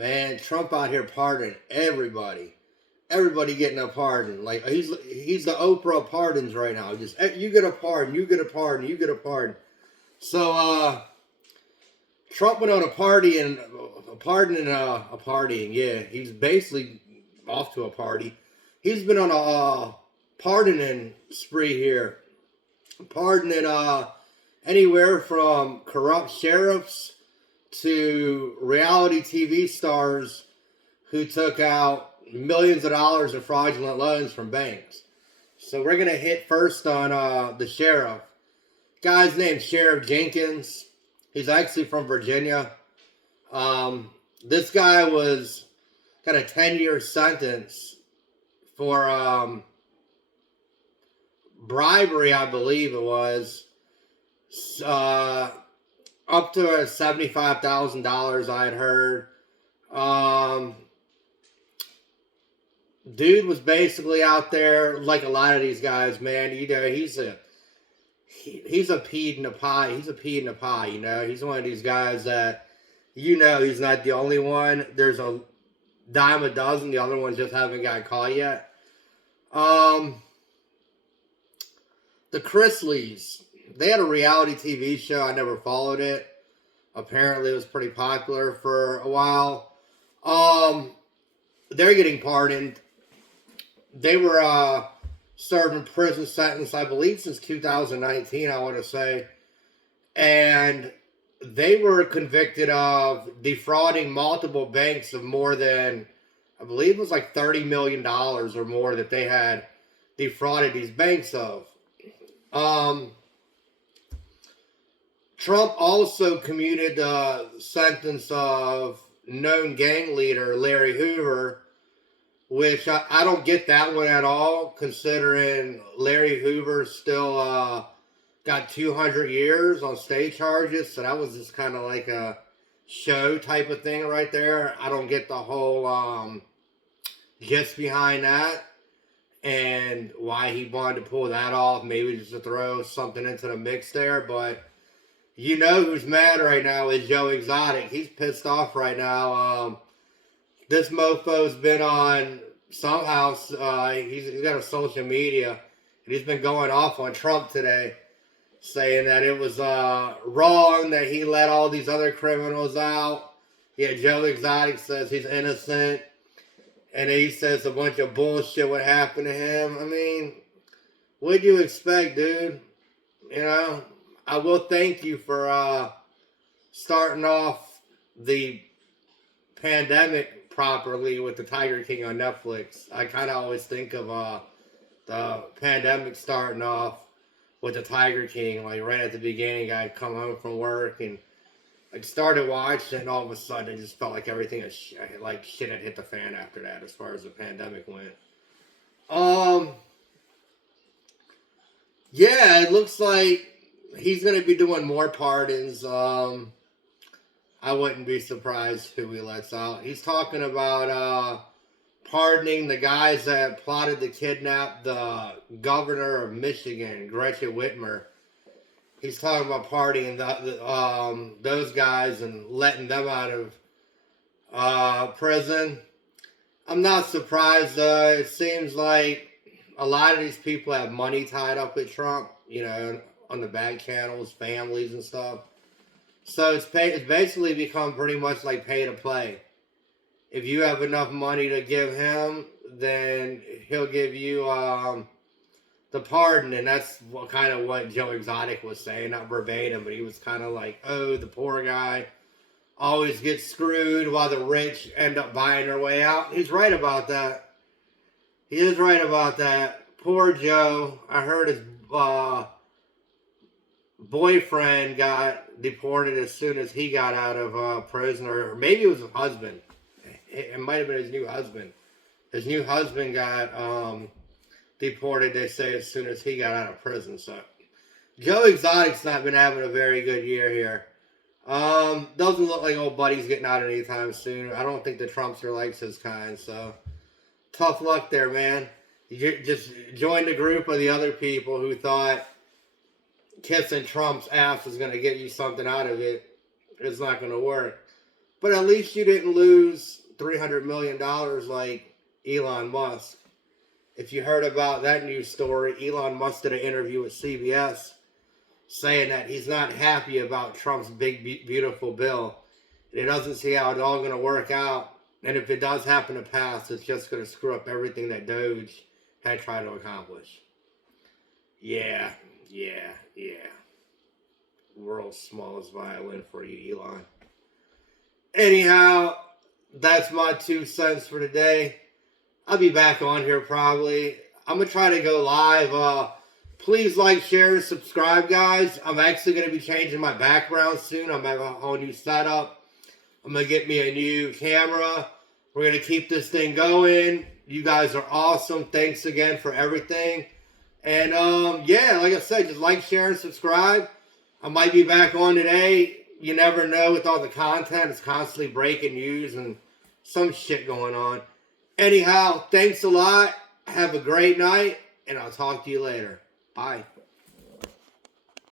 Man, Trump out here pardoning everybody. Everybody getting a pardon. Like he's the Oprah of pardons right now. Just you get a pardon, you get a pardon, you get a pardon. So Trump went on a party and a pardon and a partying. Yeah, he's basically off to a party. He's been on a pardoning spree here, pardoning anywhere from corrupt sheriffs to reality TV stars who took out millions of dollars in fraudulent loans from banks. So we're gonna hit first on the sheriff. Guy's named Sheriff Jenkins. He's actually from Virginia. This guy was got a 10-year sentence for bribery, I believe it was. Up to $75,000, I had heard. Dude was basically out there like a lot of these guys, man. You know, he's a peed in a pie. He's a pea in a pie, you know. He's one of these guys that, you know, he's not the only one. There's a dime a dozen. The other ones just haven't got caught yet. The Chrisleys, they had a reality TV show. I never followed it. Apparently, it was pretty popular for a while. They're getting pardoned. They were serving prison sentence, I believe, since 2019, I want to say. And they were convicted of defrauding multiple banks of more than, I believe it was like $30 million or more that they had defrauded these banks of. Trump also commuted the sentence of known gang leader Larry Hoover, which I don't get that one at all, considering Larry Hoover still got 200 years on state charges, so that was just kind of like a show type of thing right there. I don't get the whole gist behind that and why he wanted to pull that off, maybe just to throw something into the mix there, but you know who's mad right now is Joe Exotic. He's pissed off right now. This mofo's been on somehow, he's got a social media, and he's been going off on Trump today, saying that it was wrong that he let all these other criminals out. Yeah, Joe Exotic says he's innocent, and he says a bunch of bullshit would happen to him. I mean, what'd you expect, dude? You know, I will thank you for starting off the pandemic properly with the Tiger King on Netflix. I kind of always think of the pandemic starting off with the Tiger King, like right at the beginning. I'd come home from work and I started watching, and all of a sudden it just felt like everything like shit had hit the fan after that, as far as the pandemic went. Yeah, it looks like he's gonna be doing more pardons. I wouldn't be surprised who he lets out. He's talking about pardoning the guys that plotted to kidnap the governor of Michigan, Gretchen Whitmer. He's talking about pardoning those guys and letting them out of prison. I'm not surprised. It seems like a lot of these people have money tied up with Trump, you know, on the back channels, families and stuff. So it's basically become pretty much like pay to play. If you have enough money to give him, then he'll give you the pardon. And that's what Joe Exotic was saying, not verbatim, but he was kind of like, oh, the poor guy always gets screwed while the rich end up buying their way out. He's right about that. He is right about that. Poor Joe. I heard his boyfriend got deported as soon as he got out of prison, or maybe it was his husband. It might have been his new husband. His new husband got deported, they say, as soon as he got out of prison. So Joe Exotic's not been having a very good year here. Doesn't look like old buddy's getting out anytime soon. I don't think the Trumpster likes his kind, so tough luck there, man. You just join the group of the other people who thought kissing Trump's ass was going to get you something out of it. It's not going to work. But at least you didn't lose $300 million like Elon Musk. If you heard about that news story, Elon Musk did an interview with CBS saying that he's not happy about Trump's big, beautiful bill. And he doesn't see how it's all going to work out. And if it does happen to pass, it's just going to screw up everything that Doge had tried to accomplish. Yeah. World's smallest violin for you, Elon. Anyhow, that's my 2 cents for today. I'll be back on here probably. I'm going to try to go live. Please like, share, and subscribe, guys. I'm actually going to be changing my background soon. I'm having a whole new setup. I'm going to get me a new camera. We're going to keep this thing going. You guys are awesome. Thanks again for everything. And, yeah, like I said, just like, share, and subscribe. I might be back on today. You never know with all the content. It's constantly breaking news and some shit going on. Anyhow, thanks a lot. Have a great night, and I'll talk to you later. Bye.